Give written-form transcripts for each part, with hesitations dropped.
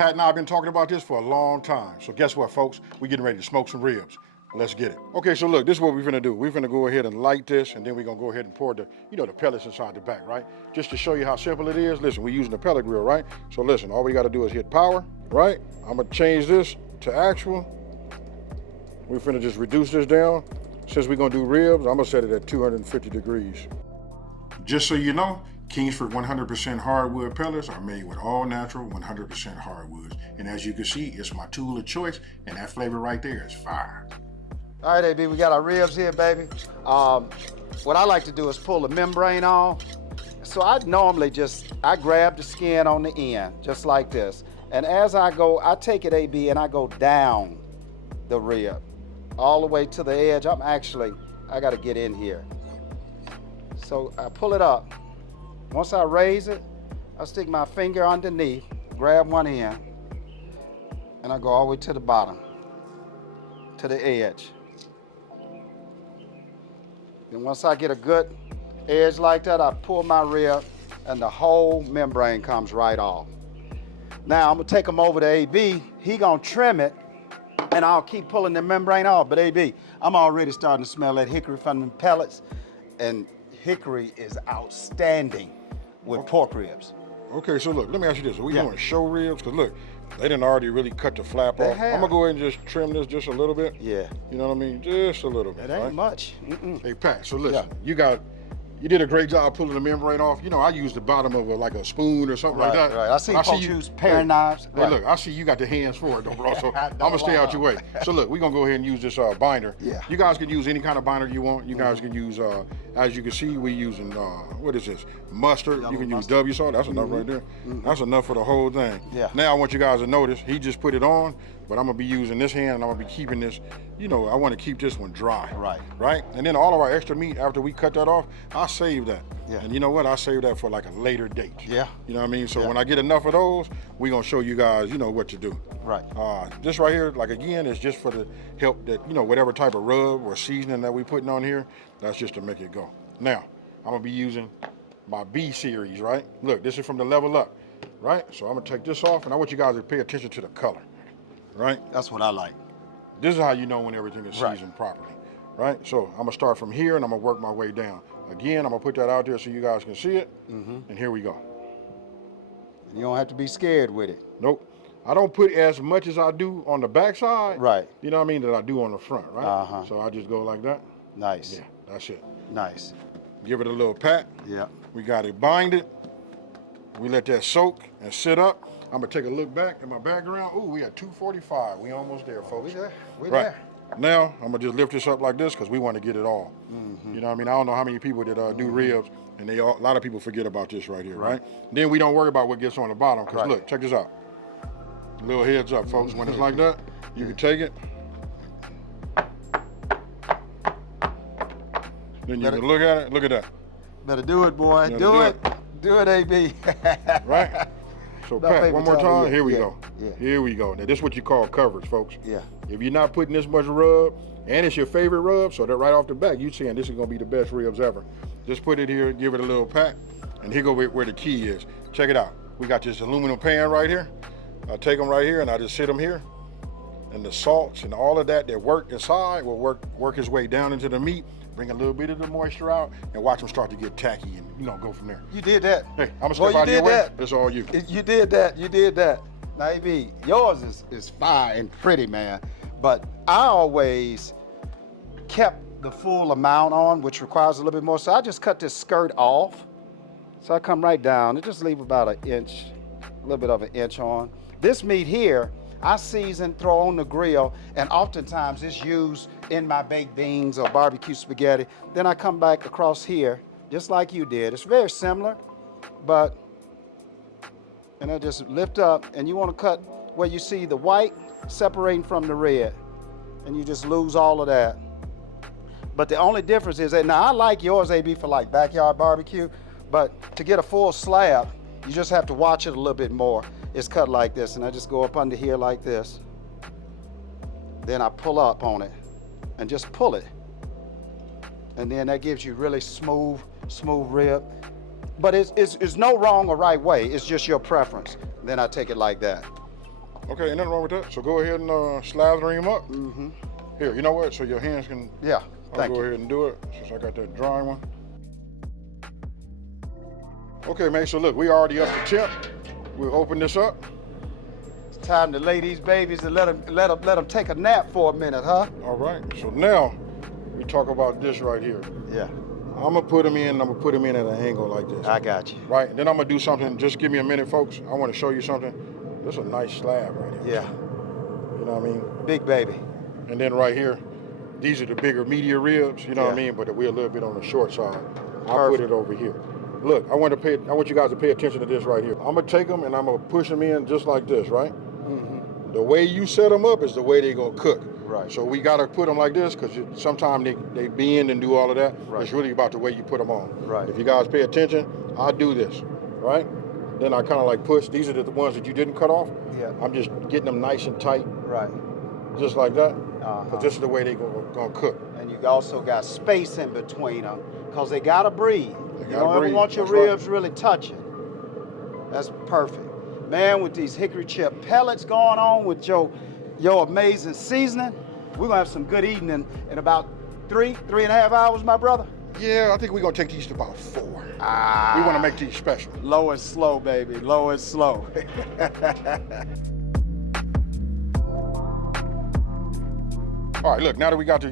Pat and I have been talking about this for a long time. So guess what, folks? We're getting ready to smoke some ribs. Let's get it. Okay, so look, this is what we're gonna do. We're gonna go ahead and light this, and then we're gonna go ahead and pour the, the pellets inside the back, right? Just to show you how simple it is. Listen, we're using the pellet grill, right? So listen, all we gotta do is hit power, right? I'm gonna change this to actual. We're finna just reduce this down. Since we're gonna do ribs, I'm gonna set it at 250 degrees. Just so you know, Kingsford 100% hardwood pellets are made with all natural 100% hardwoods. And as you can see, it's my tool of choice, and that flavor right there is fire. All right, AB, we got our ribs here, baby. What I like to do is pull the membrane off. So I normally I grab the skin on the end, just like this. And as I go, I take it, AB, and I go down the rib, all the way to the edge. I gotta get in here. So I pull it up. Once I raise it, I stick my finger underneath, grab one end, and I go all the way to the bottom, to the edge. Then once I get a good edge like that, I pull my rib and the whole membrane comes right off. Now I'm gonna take them over to AB. He gonna trim it and I'll keep pulling the membrane off. But AB, I'm already starting to smell that hickory from the pellets, and hickory is outstanding with pork ribs. Okay, so look, let me ask you this. Are we doing show ribs? Because look, they done already really cut the flap off. I'm gonna go ahead and just trim this just a little bit. Yeah. You know what I mean? Just a little bit. It ain't much. Hey, Pat, so listen, you did a great job pulling the membrane off. I used the bottom of like a spoon or something like that. Right, I see folks use paring knives. Hey, look, I see you got the hands for it though, bro, so I'm gonna stay out your way. So look, we're gonna go ahead and use this binder. Yeah. You guys can use any kind of binder you want. You guys can use, as you can see, we're using, what is this? Mustard. You can use W salt. That's enough right there. That's enough for the whole thing. Yeah. Now I want you guys to notice, he just put it on, but I'm gonna be using this hand and I'm gonna be keeping this, I wanna keep this one dry. Right? And then all of our extra meat, after we cut that off, I save that. Yeah. And you know what? I save that for like a later date. Yeah. You know what I mean? So when I get enough of those, we're gonna show you guys, what to do. Right. This right here, like again, is just for the help that, whatever type of rub or seasoning that we putting on here, that's just to make it go. Now, I'm gonna be using my B series, right? Look, this is from the Level Up, right? So I'm gonna take this off, and I want you guys to pay attention to the color, right? That's what I like. This is how you know when everything is seasoned properly, right? So I'm gonna start from here and I'm gonna work my way down. Again, I'm gonna put that out there so you guys can see it, and here we go. You don't have to be scared with it. Nope. I don't put as much as I do on the backside, right? You know what I mean, that I do on the front, right? So I just go like that. Nice. Yeah, that's it. Nice. Give it a little pat. Yeah. We got it binded. We let that soak and sit up. I'm gonna take a look back in my background. Ooh, we at 245. We almost there, folks. We there. Now, I'm gonna just lift this up like this because we want to get it all. You know what I mean? I don't know how many people that do ribs, and a lot of people forget about this right here, right? Then we don't worry about what gets on the bottom, because look, check this out. A little heads up, folks. When it's like that, you can take it. Then you can look at it. Look at that. Better do it, boy. Do it. Do it, AB. Right? So Pat, one more time. Here we go. Yeah. Here we go. Now this is what you call coverage, folks. Yeah. If you're not putting this much rub, and it's your favorite rub, so that right off the bat, you're saying this is gonna be the best ribs ever. Just put it here, give it a little pat, and here go where the key is. Check it out. We got this aluminum pan right here. I take them right here and I just sit them here. And the salts and all of that work inside will work its way down into the meat, bring a little bit of the moisture out, and watch them start to get tacky and go from there. You did that. Hey, I'm gonna step out of your way. It's all you. You did that. You did that. Now, AB, yours is fine and pretty, man. But I always kept the full amount on, which requires a little bit more. So I just cut this skirt off. So I come right down and just leave about an inch, a little bit of an inch on. This meat here, I season, throw on the grill, and oftentimes it's used in my baked beans or barbecue spaghetti. Then I come back across here, just like you did. It's very similar, and I just lift up, and you want to cut where you see the white separating from the red, and you just lose all of that. But the only difference is that, now I like yours, AB, for like backyard barbecue, but to get a full slab, you just have to watch it a little bit more. It's cut like this, and I just go up under here like this. Then I pull up on it and just pull it. And then that gives you really smooth rib. But it's no wrong or right way. It's just your preference. Then I take it like that. Okay, ain't nothing wrong with that. So go ahead and slather him up. Mm-hmm. Here, you know what? So your hands can. Yeah. I'll go ahead and do it since I got that dry one. Okay, man. So look, we already up to temp. We'll open this up. It's time to lay these babies and let them take a nap for a minute, huh? All right. So now we talk about this right here. Yeah. I'm gonna put them in. I'm gonna put them in at an angle like this. I got you. Right. And then I'm gonna do something. Just give me a minute, folks. I want to show you something. This is a nice slab right here. Yeah. You know what I mean? Big baby. And then right here, these are the bigger media ribs. You know what I Yeah. mean? But we're a little bit on the short side. I'll Perfect. put it over here. Look, I want you guys to pay attention to this right here. I'm gonna take them and I'm gonna push them in just like this, right? Mm-hmm. The way you set them up is the way they're gonna cook. Right. So we gotta put them like this because sometimes they bend and do all of that. Right. It's really about the way you put them on. Right. If you guys pay attention, I do this, right? Then I kind of like push. These are the ones that you didn't cut off. Yeah. I'm just getting them nice and tight, Right. just like that. Uh-huh. But this is the way they're gonna cook. And you also got space in between them because they gotta breathe. You gotta don't ever breathe. want your That's right. ribs really touching. That's perfect. Man, with these hickory chip pellets going on with your amazing seasoning, we're gonna have some good eating in about 3.5 hours, my brother. Yeah, I think we're gonna take these to about 4. Ah. We wanna make these special. Low and slow, baby. Low and slow. All right, look, now that we got the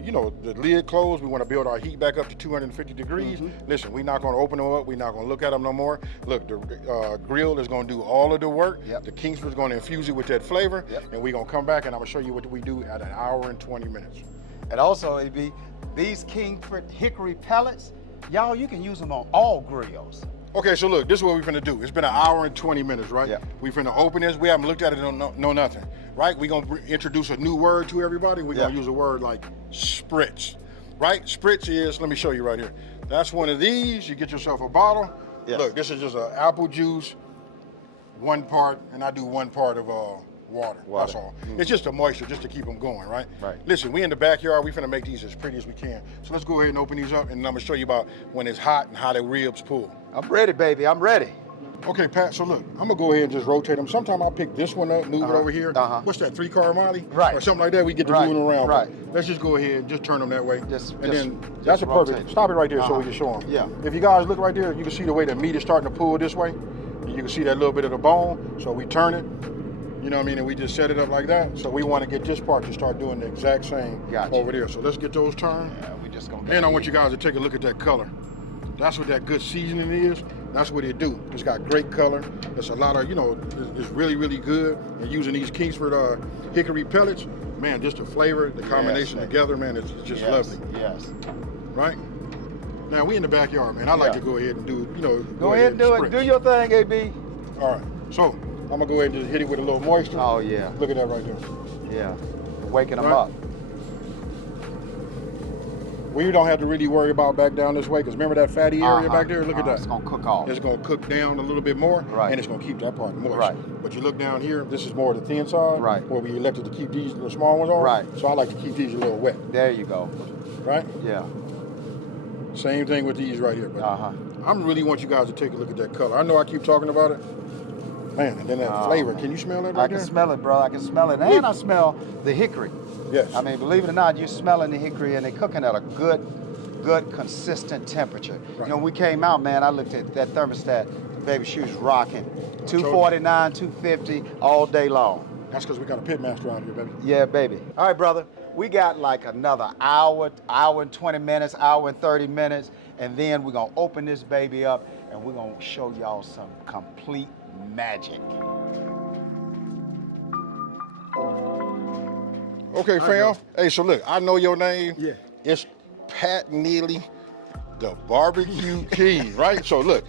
lid closed, we want to build our heat back up to 250 degrees. Mm-hmm. Listen, we're not going to open them up. We're not going to look at them no more. Look, the grill is going to do all of the work. Yep. The Kingsford is going to infuse it with that flavor. Yep. And we're going to come back and I'm going to show you what we do at 1 hour and 20 minutes. And also, it'd be these Kingsford hickory pellets, y'all, you can use them on all grills. Okay, so look, this is what we're finna do. It's been 1 hour and 20 minutes, right? Yeah. We finna open this. We haven't looked at it, no nothing, right? We're gonna introduce a new word to everybody. We're gonna use a word like spritz, right? Spritz is, let me show you right here. That's one of these. You get yourself a bottle. Yes. Look, this is just an apple juice, 1 part, and I do 1 part of water. That's all. It's just the moisture, just to keep them going, right? Right. Listen, we in the backyard. We finna make these as pretty as we can. So let's go ahead and open these up, and I'm gonna show you about when it's hot and how the ribs pull. I'm ready, baby. I'm ready. Okay, Pat, so look, I'm gonna go ahead and just rotate them. Sometimes I'll pick this one up, move it over here. What's that, 3-car Molly? Right. Or something like that, we get to moving around. Right. Let's just go ahead and just turn them that way. That's a perfect, stop it right there so we can show them. Yeah. If you guys look right there, you can see the way the meat is starting to pull this way. And you can see that little bit of the bone, so we turn it. You know what I mean? And we just set it up like that. So we want to get this part to start doing the exact same over there. So let's get those turned. Yeah, we just gonna. Then I want you guys to take a look at that color. That's what that good seasoning is. That's what it do. It's got great color. It's a lot of, it's really, really good. And using these Kingsford hickory pellets, man, just the flavor, the combination together, man, it's just lovely. Yes. Right? Now, we in the backyard, man. I like to go ahead and do, Go ahead and do it. spritz. Do your thing, AB. All right. So, I'm going to go ahead and just hit it with a little moisture. Oh, yeah. Look at that right there. Yeah. Waking them Right. up. We don't have to really worry about back down this way, because remember that fatty area back there? Look at that. It's gonna cook off. It's gonna cook down a little bit more, Right. and it's gonna keep that part moist. Right. But you look down here, this is more the thin side, Right. where we elected to keep these little small ones on. Right. So I like to keep these a little wet, There you go. right? Yeah. Same thing with these right here. But Uh-huh. I really want you guys to take a look at that color. I know I keep talking about it. Man, and then that flavor. Can you smell that right I there? can smell it, bro. I can smell it. And I smell the hickory. Yes. I mean, believe it or not, you're smelling the hickory and they're cooking at a good, consistent temperature. Right. You know, when we came out, man, I looked at that thermostat. Baby, she was rocking. 249, 250 all day long. That's because we got a pit master out here, baby. Yeah, baby. All right, brother. We got like another hour and 20 minutes, hour and 30 minutes, and then we're going to open this baby up and we're going to show y'all some complete magic. Okay, fam. Hey, so look, I know your name. Yeah. It's Pat Neely, the barbecue king, right? So look,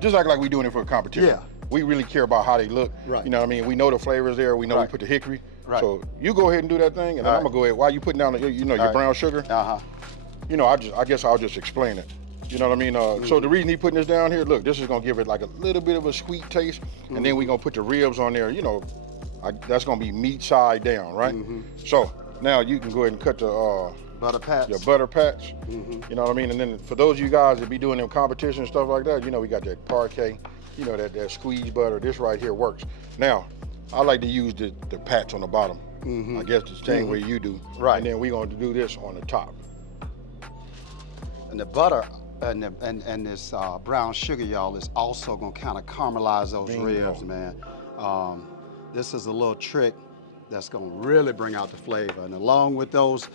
just like we doing it for a competition. Yeah. We really care about how they look. Right. You know what I mean? We know the flavors there. We know we put the hickory. Right. So you go ahead and do that thing, and then I'm gonna go ahead. While you putting down your brown sugar, I guess I'll just explain it. You know what I mean? So the reason he putting this down here, look, this is gonna give it like a little bit of a sweet taste, and then we're gonna put the ribs on there. That's gonna be meat side down, right? So now you can go ahead and cut the Butter pats. your butter pats. You know what I mean? And then for those of you guys that be doing them competition and stuff like that, we got that Parkay, that squeeze butter. This right here works. Now, I like to use the patch on the bottom. I guess the same way you do. Right. And then we're going to do this on the top. And the butter and this brown sugar, y'all, is also gonna kind of caramelize those Bingo. ribs, man. This is a little trick that's gonna really bring out the flavor. And along with those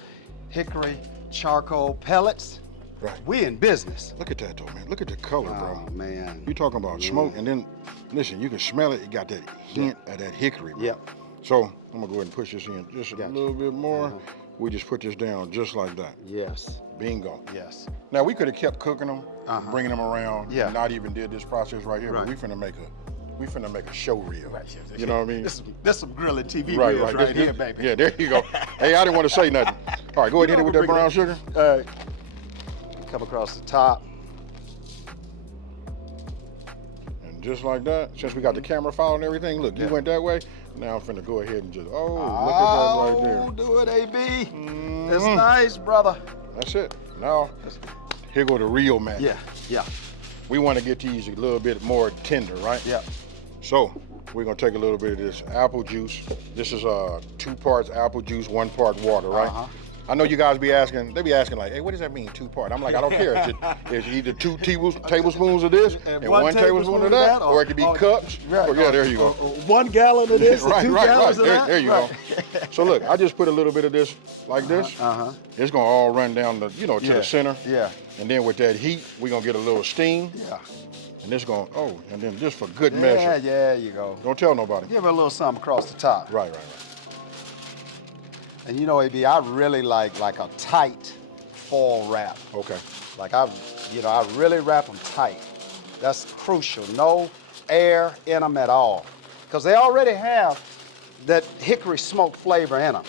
hickory charcoal pellets, Right. we in business. Look at that though, man. Look at the color, bro. Oh, man. You talking about smoke, and then, listen, you can smell it. It got that hint of that hickory, bro. Yep. So I'm gonna go ahead and push this in just a little bit more. We just put this down just like that. Yes. Bingo. Yes. Now we could have kept cooking them, bringing them around, Yeah. and not even did this process right here. Right. But we finna make a show reel. You know what I mean? This some Grillin TV Right, ribs right. right here, baby. Yeah, there you go. Hey, I didn't want to say nothing. All right, go ahead and hit it with that brown sugar. Come across the top. And just like that, since we got the camera file and everything, look, you went that way. Now I'm finna go ahead and just, look at that right there. Do it, AB. That's nice, brother. That's it. Now, here go the real magic. Yeah, yeah. We want to get these a little bit more tender, right? Yeah. So we're gonna take a little bit of this apple juice. This is 2 parts apple juice, 1 part water, right? I know you guys be asking, they be asking like, hey, what does that mean, 2 part? I'm like, I don't care. It's either 2 tablespoons of this and 1 tablespoon of that, or it could be cups. Right. Or, yeah, there you go. 1 gallon of this, right, 2 right, gallons right. of that. There you go. So look, I just put a little bit of this like this. It's gonna all run down the, to the center. Yeah. And then with that heat, we're gonna get a little steam. Yeah. And it's gonna, and then just for good measure. Yeah, yeah, you go. Don't tell nobody. Give it a little something across the top. Right. And you know, AB, I really like a tight foil wrap. Okay. Like I really wrap them tight. That's crucial. No air in them at all. Because they already have that hickory smoke flavor in them.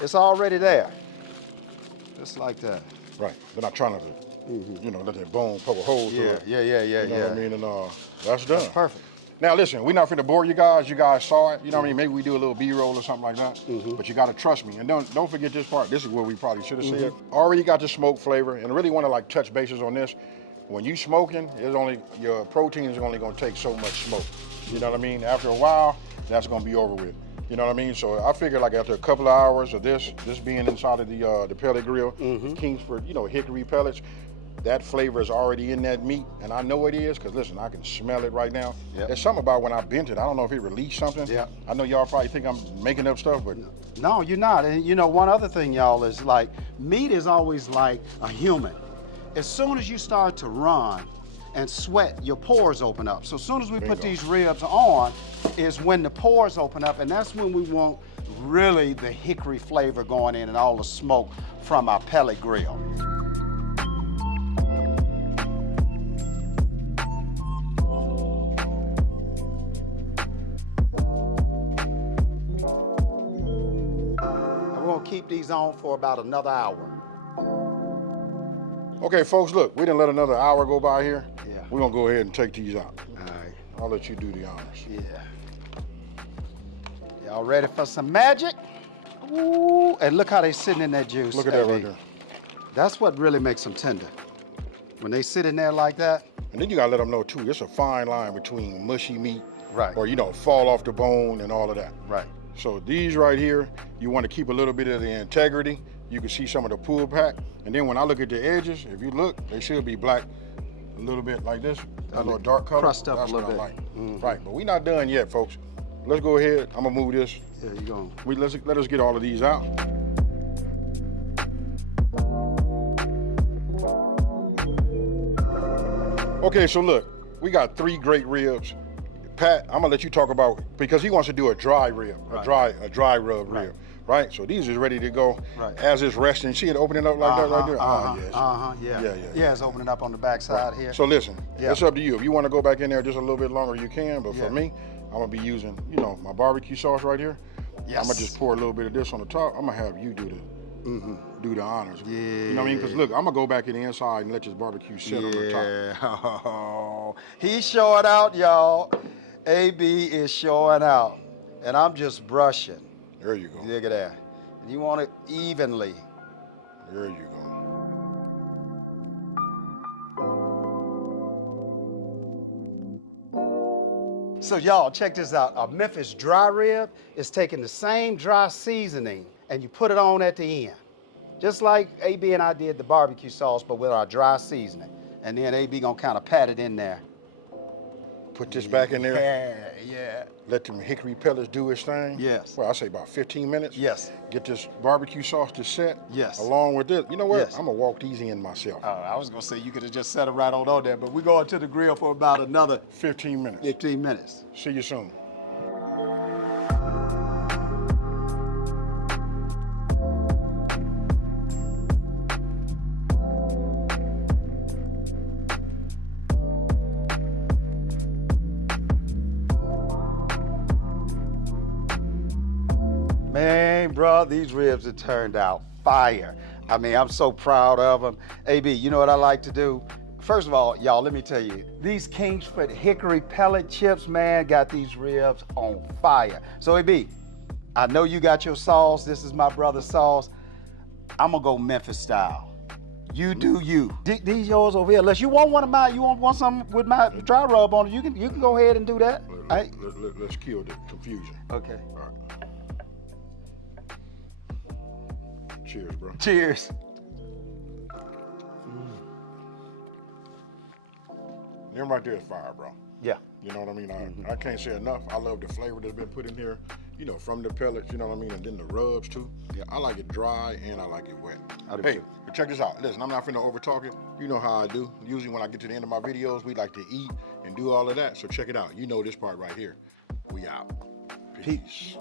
It's already there. Just like that. Right. They're not trying to, let that bone poke a hole through it. Yeah. You know what I mean? And that's done. That's perfect. Now listen, we're not finna bore you guys. You guys saw it. You know what I mean? Maybe we do a little B-roll or something like that. But you gotta trust me. And don't forget this part. This is where we probably should have said. Already got the smoke flavor, and really want to like touch bases on this. When you smoking, your protein is only gonna take so much smoke. You know what I mean? After a while, that's gonna be over with. You know what I mean? So I figure like after a couple of hours of this being inside of the pellet grill, Kingsford, hickory pellets, that flavor is already in that meat, and I know it is, because listen, I can smell it right now. There's something about when I bent it, I don't know if it released something. I know y'all probably think I'm making up stuff, but no, you're not. And one other thing, y'all, is like meat is always like a human. As soon as you start to run and sweat, your pores open up. So as soon as we put these ribs on is when the pores open up, and that's when we want really the hickory flavor going in and all the smoke from our pellet grill. Keep these on for about another hour. Okay, folks, look, we didn't let another hour go by here. Yeah. We're gonna go ahead and take these out. All right. I'll let you do the honors. Yeah. Y'all ready for some magic? Ooh, and look how they sitting in that juice. Look at that right there. That's what really makes them tender. When they sit in there like that. And then you gotta let them know too, it's a fine line between mushy meat, right, or fall off the bone and all of that. Right. So these right here, you want to keep a little bit of the integrity. You can see some of the pull pack. And then when I look at the edges, if you look, they should be black a little bit like this. That little dark color. Crust up that's a little what bit. I like. Right, but we're not done yet, folks. Let's go ahead. I'm gonna move this. Yeah, you going. Let us get all of these out. Okay, so look, we got 3 great ribs. Pat, I'm gonna let you talk about, because he wants to do a dry rib, a dry rub rib, right? So these is ready to go as it's resting. See it opening up like that right there? Yes. Yeah, it's opening up on the back side here. So listen, it's up to you. If you want to go back in there just a little bit longer, you can. But for me, I'm gonna be using, my barbecue sauce right here. I'm gonna just pour a little bit of this on the top. I'm gonna have you do the honors. Yeah. You know what I mean? Because look, I'm gonna go back in the inside and let this barbecue sit on the top. Yeah. He's showing out, y'all. AB is showing out, and I'm just brushing. There you go. Look at that. And you want it evenly. There you go. So y'all, check this out. A Memphis dry rib is taking the same dry seasoning and you put it on at the end. Just like AB and I did the barbecue sauce, but with our dry seasoning. And then AB gonna kind of pat it in there. Put this back in there. Yeah. Let them hickory pellets do its thing. Yes. Well, I say about 15 minutes. Yes. Get this barbecue sauce to set. Yes. Along with this. You know what? Yes. I'm gonna walk these in myself. I was gonna say you could have just set it right on there, but we're going to the grill for about another 15 minutes. 15 minutes. See you soon. Man, bro, these ribs have turned out fire. I mean, I'm so proud of them. AB, you know what I like to do? First of all, y'all, let me tell you, these Kingsford hickory pellet chips, man, got these ribs on fire. So, AB, I know you got your sauce. This is my brother's sauce. I'm gonna go Memphis style. You do you. These yours over here. Unless you want one of mine, you want some with my dry rub on it, you can go ahead and do that. Let's kill the confusion. Okay. All right. Cheers, bro. Cheers. Them right there is fire, bro. Yeah. You know what I mean? I can't say enough. I love the flavor that's been put in here, you know, from the pellets, you know what I mean? And then the rubs too. Yeah, I like it dry and I like it wet. Hey, but check this out. Listen, I'm not finna over talk it. You know how I do. Usually when I get to the end of my videos, we like to eat and do all of that. So check it out. You know this part right here. We out. Peace.